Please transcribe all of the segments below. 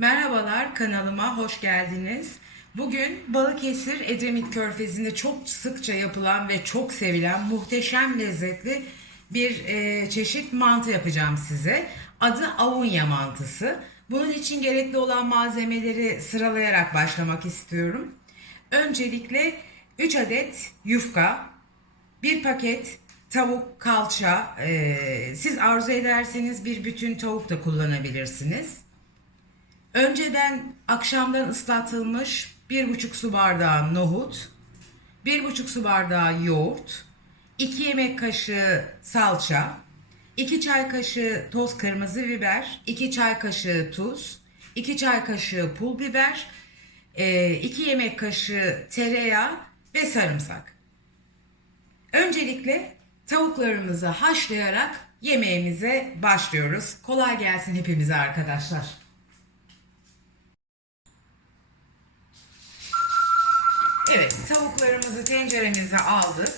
Merhabalar kanalıma hoş geldiniz. Bugün Balıkesir Edremit Körfezi'nde çok sıkça yapılan ve çok sevilen muhteşem lezzetli bir e, çeşit mantı yapacağım size. Adı avunya mantısı. Bunun için gerekli olan malzemeleri sıralayarak başlamak istiyorum. Öncelikle 3 adet yufka, bir paket tavuk kalça, e, siz arzu ederseniz bir bütün tavuk da kullanabilirsiniz. Önceden akşamdan ıslatılmış 1,5 su bardağı nohut, 1,5 su bardağı yoğurt, 2 yemek kaşığı salça, 2 çay kaşığı toz kırmızı biber, 2 çay kaşığı tuz, 2 çay kaşığı pul biber, 2 yemek kaşığı tereyağı ve sarımsak. Öncelikle tavuklarımızı haşlayarak yemeğimize başlıyoruz. Kolay gelsin hepimize arkadaşlar. Evet, tavuklarımızı tenceremize aldık.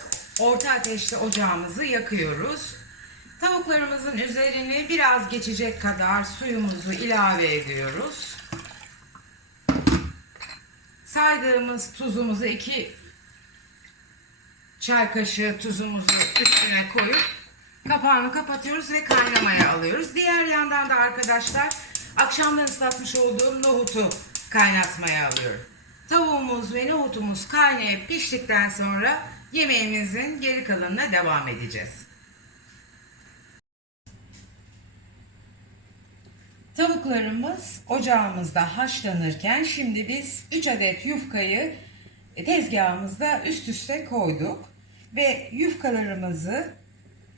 Orta ateşte ocağımızı yakıyoruz. Tavuklarımızın üzerine biraz geçecek kadar suyumuzu ilave ediyoruz. Saydığımız tuzumuzu iki çay kaşığı tuzumuzu üstüne koyup kapağını kapatıyoruz ve kaynamaya alıyoruz. Diğer yandan da arkadaşlar akşamdan ıslatmış olduğum nohutu kaynatmaya alıyorum. Tavuğumuz ve nohutumuz kaynayıp piştikten sonra yemeğimizin geri kalanına devam edeceğiz. Tavuklarımız ocağımızda haşlanırken şimdi biz 3 adet yufkayı tezgahımızda üst üste koyduk ve yufkalarımızı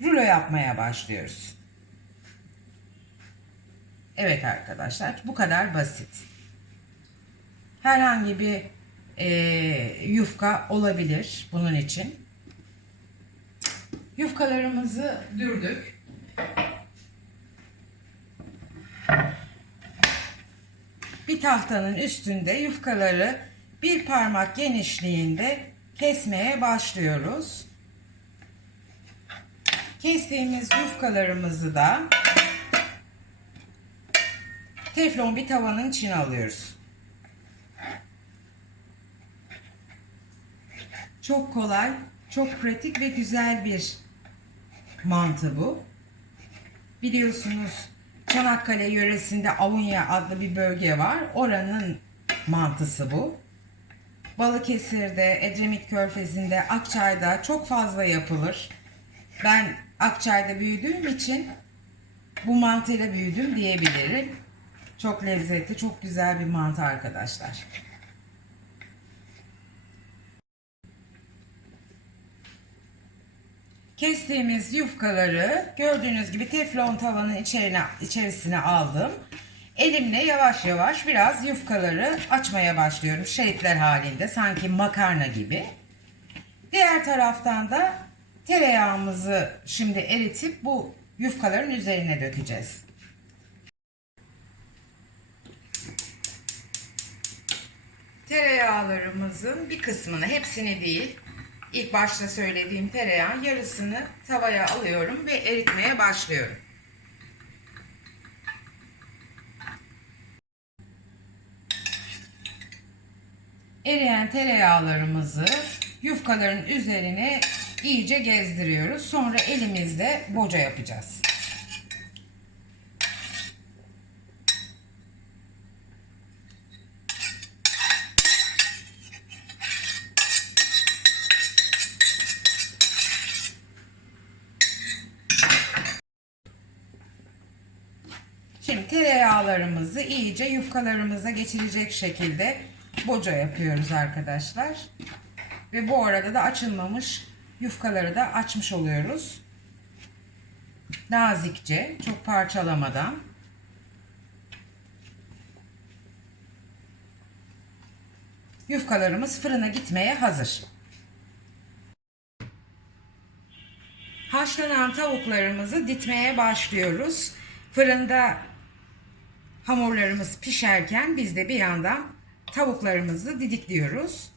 rulo yapmaya başlıyoruz. Evet arkadaşlar bu kadar basit. Herhangi bir e, yufka olabilir bunun için. Yufkalarımızı dürdük. Bir tahtanın üstünde yufkaları bir parmak genişliğinde kesmeye başlıyoruz. Kestiğimiz yufkalarımızı da teflon bir tavanın içine alıyoruz. Çok kolay, çok pratik ve güzel bir mantı bu. Biliyorsunuz Çanakkale yöresinde Avunya adlı bir bölge var. Oranın mantısı bu. Balıkesir'de, Edremit Körfezi'nde, Akçay'da çok fazla yapılır. Ben Akçay'da büyüdüğüm için bu mantıyla büyüdüm diyebilirim. Çok lezzetli, çok güzel bir mantı arkadaşlar. Kestiğimiz yufkaları gördüğünüz gibi teflon tavanın içerine, içerisine aldım. Elimle yavaş yavaş biraz yufkaları açmaya başlıyorum. Şeritler halinde sanki makarna gibi. Diğer taraftan da tereyağımızı şimdi eritip bu yufkaların üzerine dökeceğiz. Tereyağlarımızın bir kısmını, hepsini değil, ilk başta söylediğim tereyağın yarısını tavaya alıyorum ve eritmeye başlıyorum. Eriyen tereyağlarımızı yufkaların üzerine iyice gezdiriyoruz. Sonra elimizle boca yapacağız. Şimdi tereyağlarımızı iyice yufkalarımıza geçirecek şekilde boca yapıyoruz arkadaşlar. Ve bu arada da açılmamış yufkaları da açmış oluyoruz. Nazikçe, çok parçalamadan. Yufkalarımız fırına gitmeye hazır. Haşlanan tavuklarımızı ditmeye başlıyoruz. Fırında hamurlarımız pişerken biz de bir yandan tavuklarımızı didikliyoruz.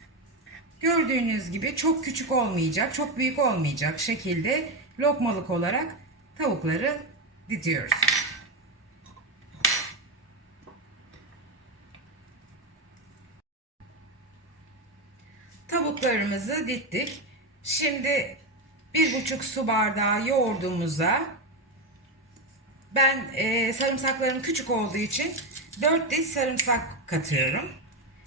Gördüğünüz gibi çok küçük olmayacak, çok büyük olmayacak şekilde lokmalık olarak tavukları didiyoruz. Tavuklarımızı dittik. Şimdi bir buçuk su bardağı yoğurdumuza ben e, sarımsaklarım küçük olduğu için 4 diş sarımsak katıyorum.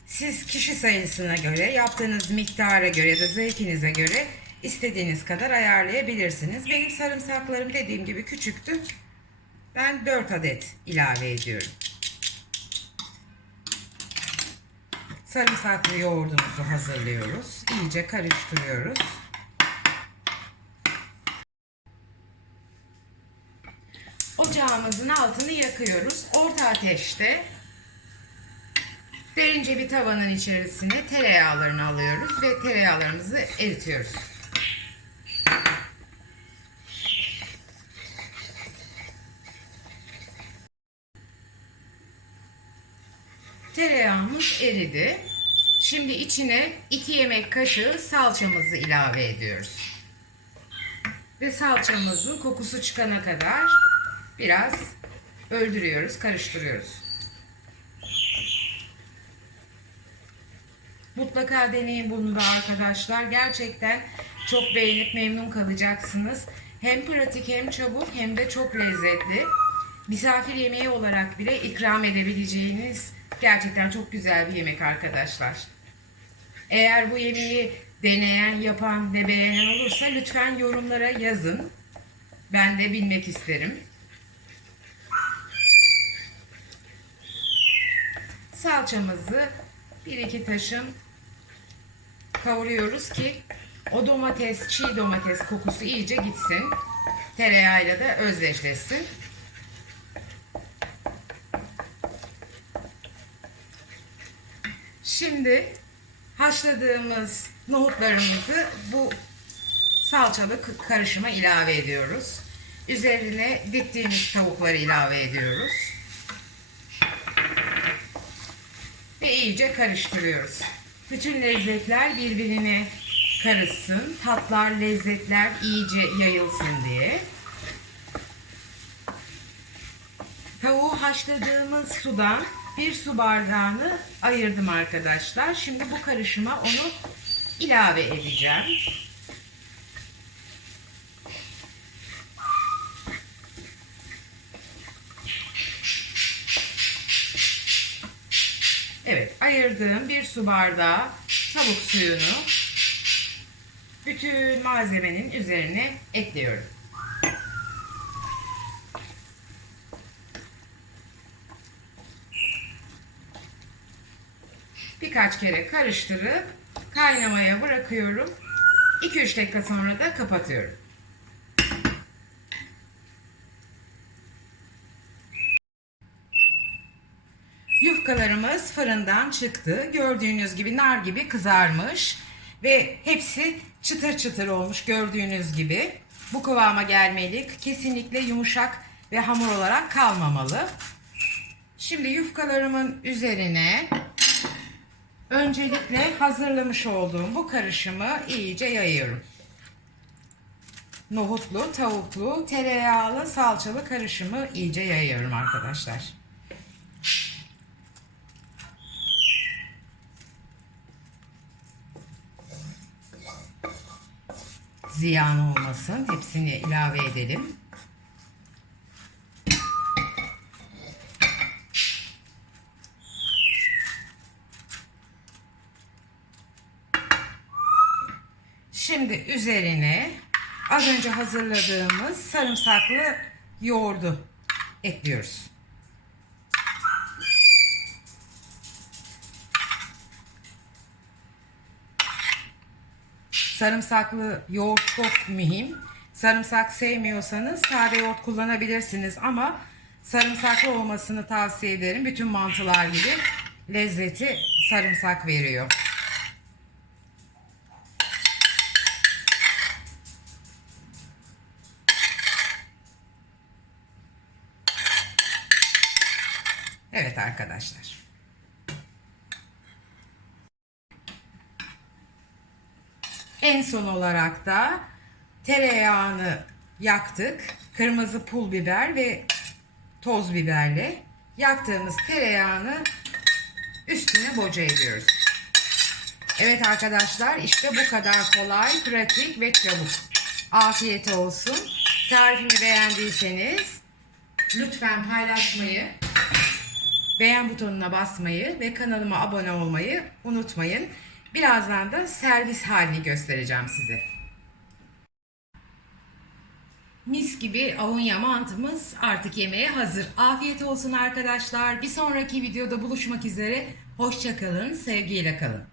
Siz kişi sayısına göre, yaptığınız miktara göre ya da zevkinize göre istediğiniz kadar ayarlayabilirsiniz. Benim sarımsaklarım dediğim gibi küçüktü. Ben 4 adet ilave ediyorum. Sarımsaklı yoğurdumuzu hazırlıyoruz. İyice karıştırıyoruz. Ocağımızın altını yakıyoruz. Orta ateşte derince bir tavanın içerisine tereyağlarını alıyoruz ve tereyağlarımızı eritiyoruz. Tereyağımız eridi. Şimdi içine 2 yemek kaşığı salçamızı ilave ediyoruz. Ve salçamızın kokusu çıkana kadar biraz öldürüyoruz, karıştırıyoruz. Mutlaka deneyin bunu da arkadaşlar. Gerçekten çok beğenip memnun kalacaksınız. Hem pratik hem çabuk hem de çok lezzetli. Misafir yemeği olarak bile ikram edebileceğiniz gerçekten çok güzel bir yemek arkadaşlar. Eğer bu yemeği deneyen, yapan ve beğenen olursa lütfen yorumlara yazın. Ben de bilmek isterim. Salçamızı bir iki taşım kavuruyoruz ki o domates, çiğ domates kokusu iyice gitsin. Tereyağıyla da özdeşleşsin. Şimdi haşladığımız nohutlarımızı bu salçalı karışıma ilave ediyoruz. Üzerine diktiğimiz tavukları ilave ediyoruz. İyice karıştırıyoruz. Bütün lezzetler birbirine karışsın. Tatlar, lezzetler iyice yayılsın diye. Tavuğu haşladığımız sudan bir su bardağını ayırdım arkadaşlar. Şimdi bu karışıma onu ilave edeceğim. Ayırdığım bir su bardağı tavuk suyunu bütün malzemenin üzerine ekliyorum. Birkaç kere karıştırıp kaynamaya bırakıyorum. 2-3 dakika sonra da kapatıyorum. Yufkalarımız fırından çıktı. Gördüğünüz gibi nar gibi kızarmış ve hepsi çıtır çıtır olmuş gördüğünüz gibi. Bu kıvama gelmeli. Kesinlikle yumuşak ve hamur olarak kalmamalı. Şimdi yufkalarımın üzerine öncelikle hazırlamış olduğum bu karışımı iyice yayıyorum. Nohutlu, tavuklu, tereyağlı, salçalı karışımı iyice yayıyorum arkadaşlar. Ziyan olmasın. Hepsini ilave edelim. Şimdi üzerine az önce hazırladığımız sarımsaklı yoğurdu ekliyoruz. Sarımsaklı yoğurt çok mühim. Sarımsak sevmiyorsanız sade yoğurt kullanabilirsiniz ama sarımsaklı olmasını tavsiye ederim. Bütün mantılar gibi lezzeti sarımsak veriyor. Evet arkadaşlar. En son olarak da tereyağını yaktık. Kırmızı pul biber ve toz biberle yaktığımız tereyağını üstüne boca ediyoruz. Evet arkadaşlar işte bu kadar kolay, pratik ve çabuk. Afiyet olsun. Tarifimi beğendiyseniz lütfen paylaşmayı, beğen butonuna basmayı ve kanalıma abone olmayı unutmayın. Birazdan da servis halini göstereceğim size. Mis gibi avunya mantımız artık yemeğe hazır. Afiyet olsun arkadaşlar. Bir sonraki videoda buluşmak üzere. Hoşçakalın, sevgiyle kalın.